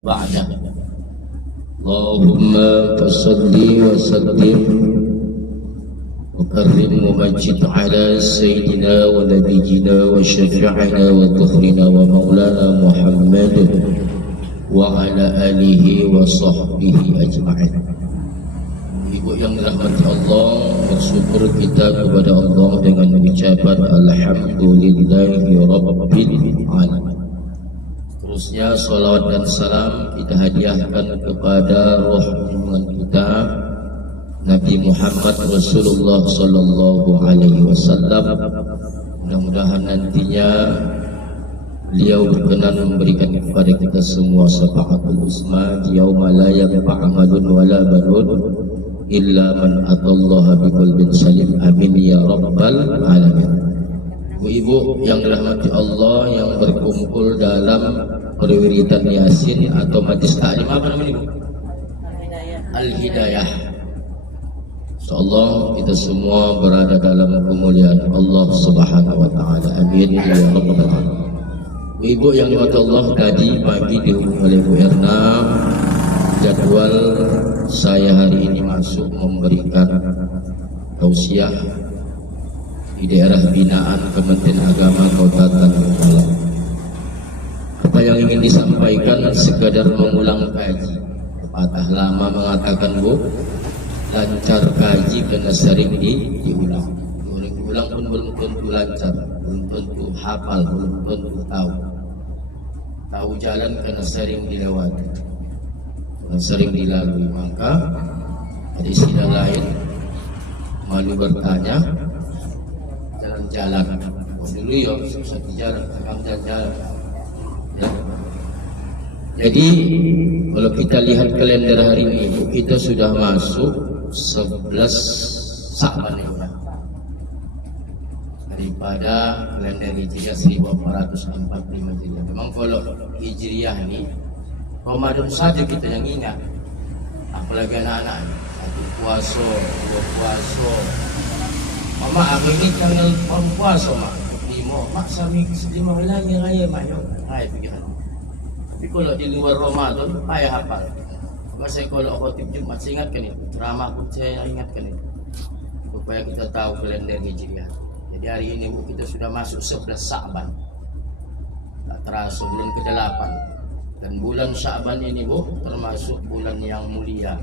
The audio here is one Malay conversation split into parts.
بعده اللهم فصل وسلم وكرم ومجد على سيدنا ونبينا وشفيعنا وظهرنا ومولانا محمد وعلى آله وصحبه أجمعين. Ibu yang dirahmati Allah, bersyukur kita kepada Allah dengan ucapan Alhamdulillahi Rabbil Alamin. Terusnya salawat dan salam kita hadiahkan kepada roh junjungan kita Nabi Muhammad Rasulullah Sallallahu Alaihi Wasallam. Mudah-mudahan nantinya beliau berkenan memberikan kepada kita semua syafaatul uzma yauma la yanfa'u malun wala banun illa man atallaha biqalbin salim. Amin ya rabbal alamin. Ibu-ibu yang dirahmati Allah yang berkumpul dalam perwiritan Yasin atau majlis taklim, apa namanya Ibu? Al-Hidayah. Insyaallah kita semua berada dalam kemuliaan Allah Subhanahu wa taala. Amin ya rabbal alamin. Ibu yang dirahmati Allah, tadi pagi dihubungi oleh Bu Erna, jadwal saya hari ini masuk memberikan tausiah di daerah binaan Kementerian Agama Kota Tanjung Balai. Apa yang ingin disampaikan sekadar mengulang kaji. Pepatah lama mengatakan, Bu, lancar kaji kena sering diulang. Diulang pun belum tentu lancar, belum tentu hafal, belum tentu tahu. Tahu jalan kena sering dilewati, kena sering dilalui. Maka ada istilah lain, malu bertanya, jalan-jalan. Dulu ya susah jalan, sekarang jalan-jalan. Ya. Jadi kalau kita lihat kalender hari ini, kita sudah masuk 11 Sa'ban ya. Daripada kalender Hijriah 1445 Hijriah. Memang kalau Hijriah ini Ramadan saja kita yang ingat. Apalagi anak-anak, satu puasa, dua puasa. Mama aku ini tanggal puasa mak. Lima, mak sami selima lagi raya mak yo. Hai pikiran. Tapi kalau di luar Ramadan, payah hafal. Masa kalau khotib Jumat saya ingatkan itu, ceramah pun saya ingatkan itu. Supaya kita tahu kalender Hijriah. Jadi hari ini Bu, kita sudah masuk 11 Sa'ban. Tak terasa bulan ke-8. Dan bulan Sa'ban ini Bu, termasuk bulan yang mulia.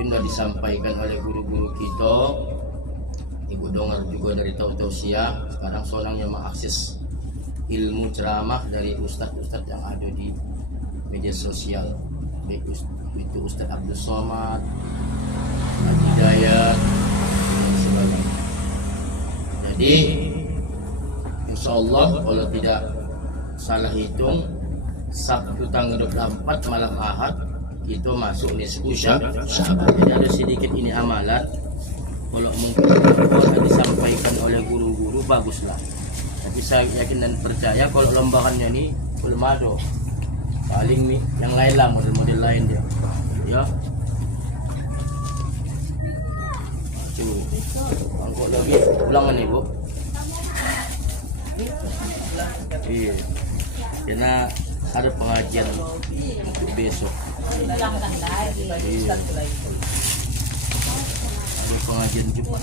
Sudah disampaikan oleh guru-guru kita. Ibu dengar juga dari tausiah. Sekarang seorang yang mengakses ilmu ceramah dari ustadz-ustadz yang ada di media sosial. Itu Ustadz Abdul Somad, Hidayat, dan sebagainya. Jadi insya Allah kalau tidak salah hitung, Sabtu tanggal 24 malam Ahad itu masuk nisfu Sya'ban. Jadi ada sedikit ini amalan. Kalau mungkin boleh disampaikan oleh guru-guru baguslah. Tapi saya yakin dan percaya kalau lembarannya ini belum ada. Paling nih yang lain lah, model-model lain dia. Ya. Angkut lagi ulangan nih Bu. Iya. Karena ada pengajian untuk besok. Iya. Ada pengajian Jumat.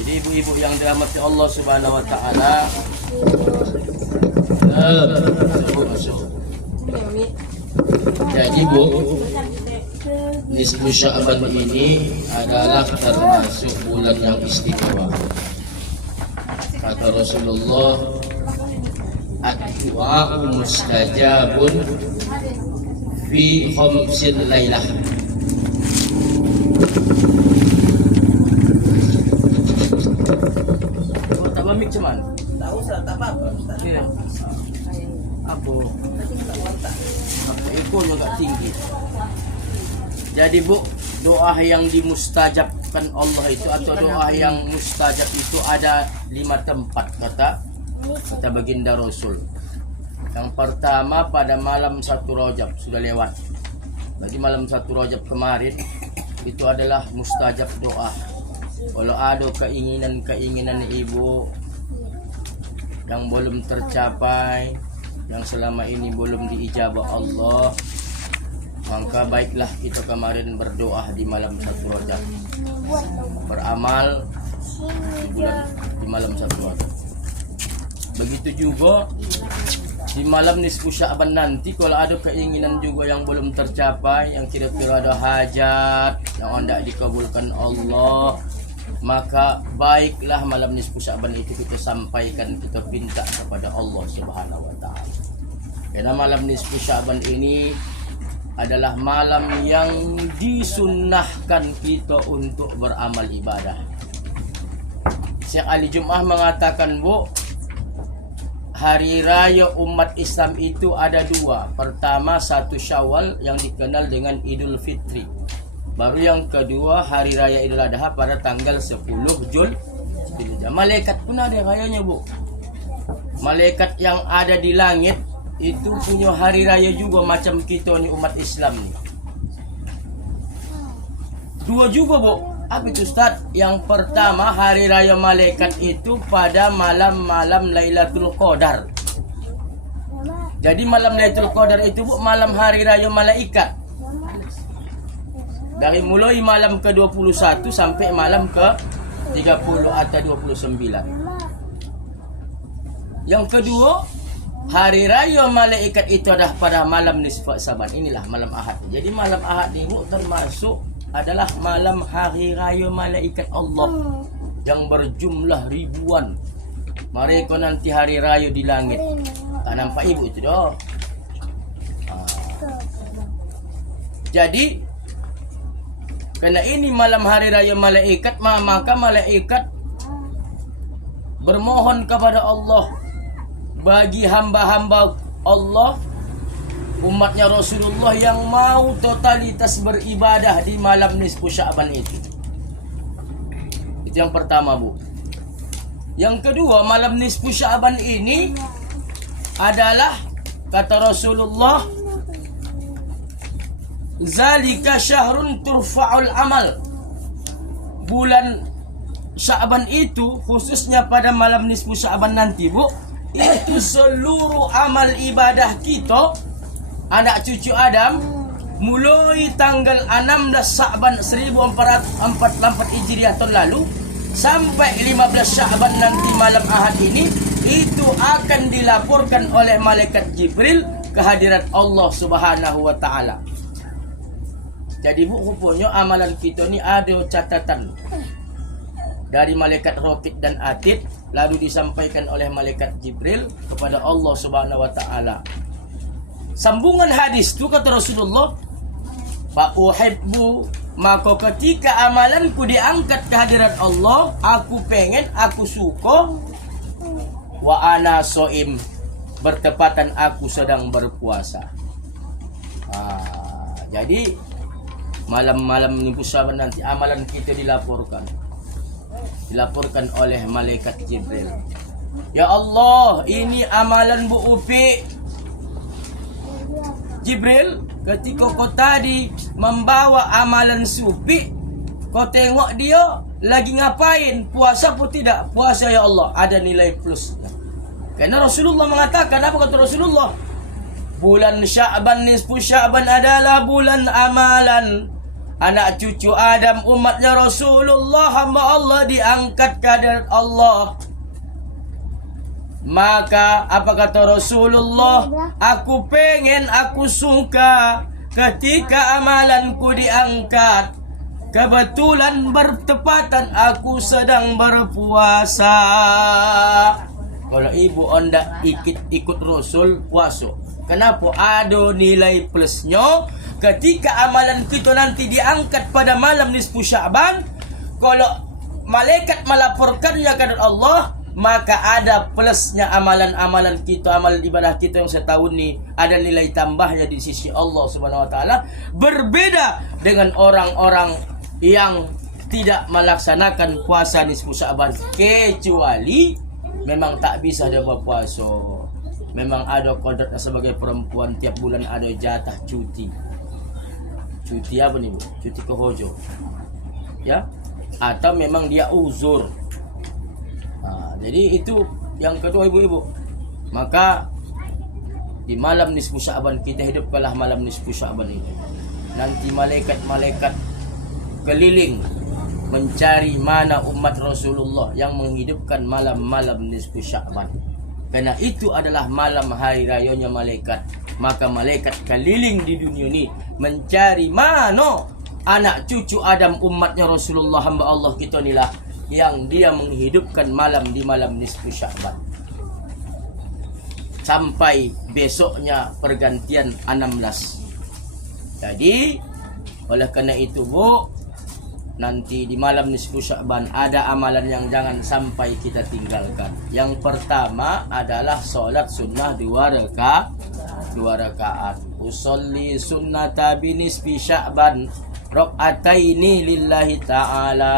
Jadi ibu-ibu yang dirahmati Allah Subhanahu wa taala, jadi Bu, nisfu Sya'ban ini adalah termasuk bulan yang istimewa. Kata Rasulullah, ad-du'a mustajabun fi khamsin lailah. Mik cuman tak usah, tak apa-apa Ustaz. Iya. Aku ikut juga tinggi. Jadi Bu, doa yang dimustajabkan Allah itu atau doa yang mustajab itu ada 5 tempat kata baginda Rasul. Yang pertama pada malam 1 Rajab sudah lewat. Bagi malam 1 Rajab kemarin itu adalah mustajab doa. Kalau ada keinginan-keinginan ibu yang belum tercapai, yang selama ini belum diijabah Allah, maka baiklah kita kemarin berdoa di malam 1 Rajab, beramal di malam 1 Rajab. Begitu juga di malam nisfu Sya'ban nanti, kalau ada keinginan juga yang belum tercapai, yang kira-kira ada hajat yang hendak dikabulkan Allah, maka baiklah malam nisfu Sya'ban itu kita sampaikan, kita minta kepada Allah Subhanahu wa taala. Karena malam nisfu Sya'ban ini adalah malam yang disunnahkan kita untuk beramal ibadah. Syekh Ali Jum'ah mengatakan, Bu, hari raya umat Islam itu ada 2. Pertama 1 Syawal yang dikenal dengan Idul Fitri. Baru yang kedua hari raya Idul Adha pada tanggal 10 Zulhijjah. Malaikat pun ada rayanya, Bu. Malaikat yang ada di langit itu punya hari raya juga macam kita ni umat Islam ni. 2 juga, Bu. Apa itu, Ustaz? Yang pertama, hari raya malaikat itu pada malam-malam Lailatul Qadar. Jadi malam Lailatul Qadar itu, Bu, malam hari raya malaikat. Dari mulai malam ke-21 sampai malam ke-30 atau 29. Yang kedua, hari raya malaikat itu adalah pada malam nisfu Sya'ban. Inilah malam Ahad. Jadi malam Ahad ini, Bu, termasuk adalah malam hari raya malaikat Allah yang berjumlah ribuan. Mereka nanti hari raya di langit. Tak nampak ibu itu dah. Jadi kerana ini malam hari raya malaikat, maka malaikat bermohon kepada Allah bagi hamba-hamba Allah, umatnya Rasulullah yang mau totalitas beribadah di malam nisfu Sya'ban itu. Itu yang pertama, Bu. Yang kedua, malam nisfu Sya'ban ini adalah, kata Rasulullah, zalika syahrun turfa'ul amal. Bulan Sya'ban itu, khususnya pada malam nisfu Sya'ban nanti, Bu, itu seluruh amal ibadah kita, anak cucu Adam, mulai tanggal 16 Sya'ban 1444 Hijriah tahun lalu sampai 15 Sya'ban nanti malam Ahad ini, itu akan dilaporkan oleh malaikat Jibril ke hadirat Allah Subhanahu wa taala. Jadi, Bu, rupanya amalan kita ni ada catatan dari malaikat Raqib dan Atid, lalu disampaikan oleh malaikat Jibril kepada Allah Subhanahu wa taala. Sambungan hadis tu kata Rasulullah, fa uhibbu, maka ketika amalanku diangkat ke hadirat Allah, aku pengen, aku suka, wa ana shaim, bertepatan aku sedang berpuasa. Jadi malam-malam nisfu Sya'ban nanti amalan kita dilaporkan oleh malaikat Jibril. Ya Allah, ini amalan Bu Upi. Jibril, ketika kau tadi membawa amalan sufi, kau tengok dia lagi ngapain? Puasa pun tidak? Puasa, ya Allah, ada nilai plus. Karena Rasulullah mengatakan, apa kata Rasulullah? Bulan Sya'ban, nisfu Sya'ban adalah bulan amalan anak cucu Adam, umatnya Rasulullah, hamba Allah diangkat ke hadirat Allah. Maka apa kata Rasulullah? Aku pengen, aku suka ketika amalanku diangkat, kebetulan bertepatan aku sedang berpuasa. Kalau ibu anda ikut Rasul puasa, kenapa? Ada nilai plusnya ketika amalan kita nanti diangkat pada malam nisfu Sya'ban. Kalau malaikat melaporkannya kepada Allah, maka ada plusnya amalan-amalan kita, amalan ibadah kita yang setahun ni ada nilai tambahnya di sisi Allah Subhanahu wa taala, berbeda dengan orang-orang yang tidak melaksanakan puasa nisfu Sya'ban, kecuali memang tak bisa dia berpuasa. Memang ada kodratnya sebagai perempuan, tiap bulan ada jatah cuti. Cuti apa nih, Bu? Cuti ke Hojo. Ya? Atau memang dia uzur. Jadi itu Yang kedua ibu-ibu, maka di malam nisfu Sya'ban kita hidupkanlah malam nisfu Sya'ban itu. Nanti malaikat-malaikat keliling mencari mana umat Rasulullah yang menghidupkan malam-malam nisfu Sya'ban. Karena itu adalah malam hari rayanya malaikat. Maka malaikat keliling di dunia ini mencari mana anak cucu Adam umatnya Rasulullah hamba Allah kita inilah yang dia menghidupkan malam di malam nisfu Sya'ban. Sampai besoknya pergantian 16. Jadi oleh karena itu Bu, nanti di malam nisfu Sya'ban ada amalan yang jangan sampai kita tinggalkan. Yang pertama adalah solat sunnah 2 rakaat. Usolli sunnata binisfi Sya'ban rakaataini lillahi ta'ala.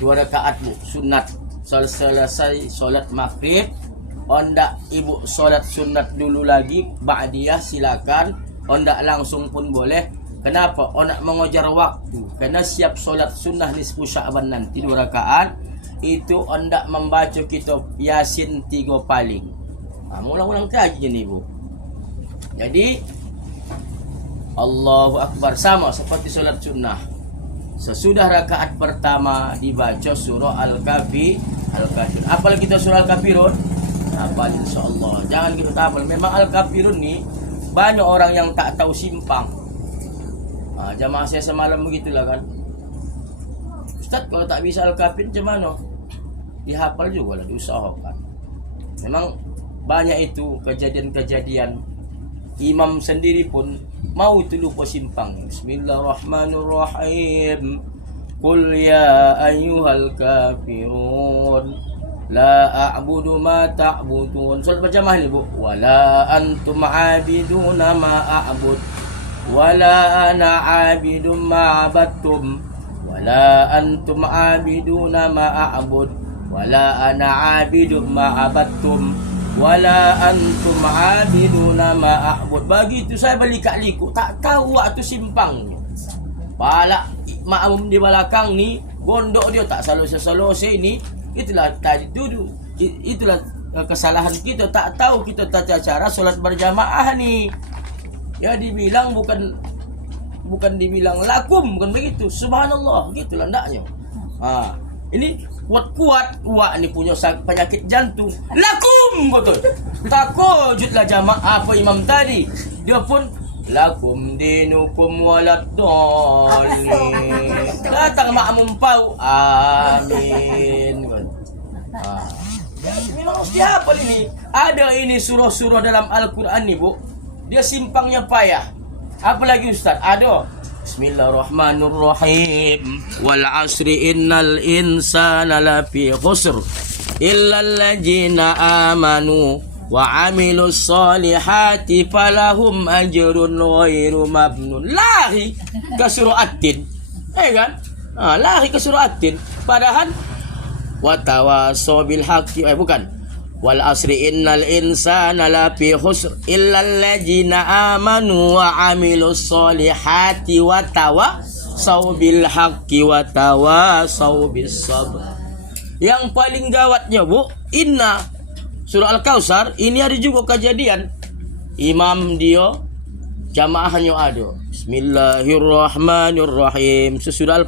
2 rakaat Bu, sunat. Selesai solat maghrib, onda ibu solat sunat dulu lagi, ba'diyah silakan, onda langsung pun boleh. Kenapa? Onda mengejar waktu. Karena siap solat sunnah nisfu Sya'ban nanti 2 rakaat itu onda membaca kitab Yasin 3 paling. Ulang-ulang kaji nih Bu. Jadi Allahu Akbar sama seperti solat sunnah. Sesudah rakaat pertama dibaca surah Al-Kafirun. Apalagi kita surah Al-Kafirun? Hafal insyaallah. Jangan kita hafal. Memang Al-Kafirun nih banyak orang yang tak tahu simpang. Jamaah saya semalam begitulah kan. Ustaz kalau tak bisa Al-Kafirun macam mana? Dihafal juga lah, diusahakan. Memang banyak itu kejadian-kejadian. Imam sendiri pun mau itu lupa simpang. Bismillahirrahmanirrahim. Qul ya ayyuhal kafirun la a'budu ma ta'budun. Soal berjamaah ni Bu. Wala antum 'abiduna ma a'bud. Wala ana 'abidum ma 'abadtum. Wala antum 'abiduna ma a'bud. Wala ana 'abidum ma 'abadtum. Wala antum 'abiduna ma a'bud. Begitu saya balik-liku tak tahu waktu simpangnya. Pala makmum di belakang ni gondok dia tak salose-salose ni. Itulah tadi duduk. Itulah kesalahan kita, tak tahu kita tata cara solat berjamaah ni. Ya dibilang bukan dibilang lakum, bukan begitu. Subhanallah, gitulah ndaknya. Ini kuat-kuat wak ni punya penyakit jantung. Lakum betul. Takujudlah jamaah apa imam tadi. Dia pun lakum dinukum waladdallin. Datang makmum pau. Amin. Memang mesti hafal ini. Ada ini surah-surah dalam Al-Quran ni Bu. Dia simpangnya payah. Apalagi Ustaz? Ada. Bismillahirrahmanirrahim. Wal asri innal insana lafi khusr illa alladzina amanu wa amilus solihati falahum ajrun ghairu mamnun. Lari ke surah At-Tin. Kan? Lari ke surah At-Tin. Padahal watawasaw bil haqqi, bukan. Wal asri innal insana lafi khusr illa alladzina amanu wa amilus solihati wa tawasaw bil haqqi wa tawasaw bis sabr. Yang paling gawatnya Bu, inna surah Al-Kautsar ini ada juga kejadian. Imam dia jamaahnya ada. Bismillahirrahmanirrahim. Sesudah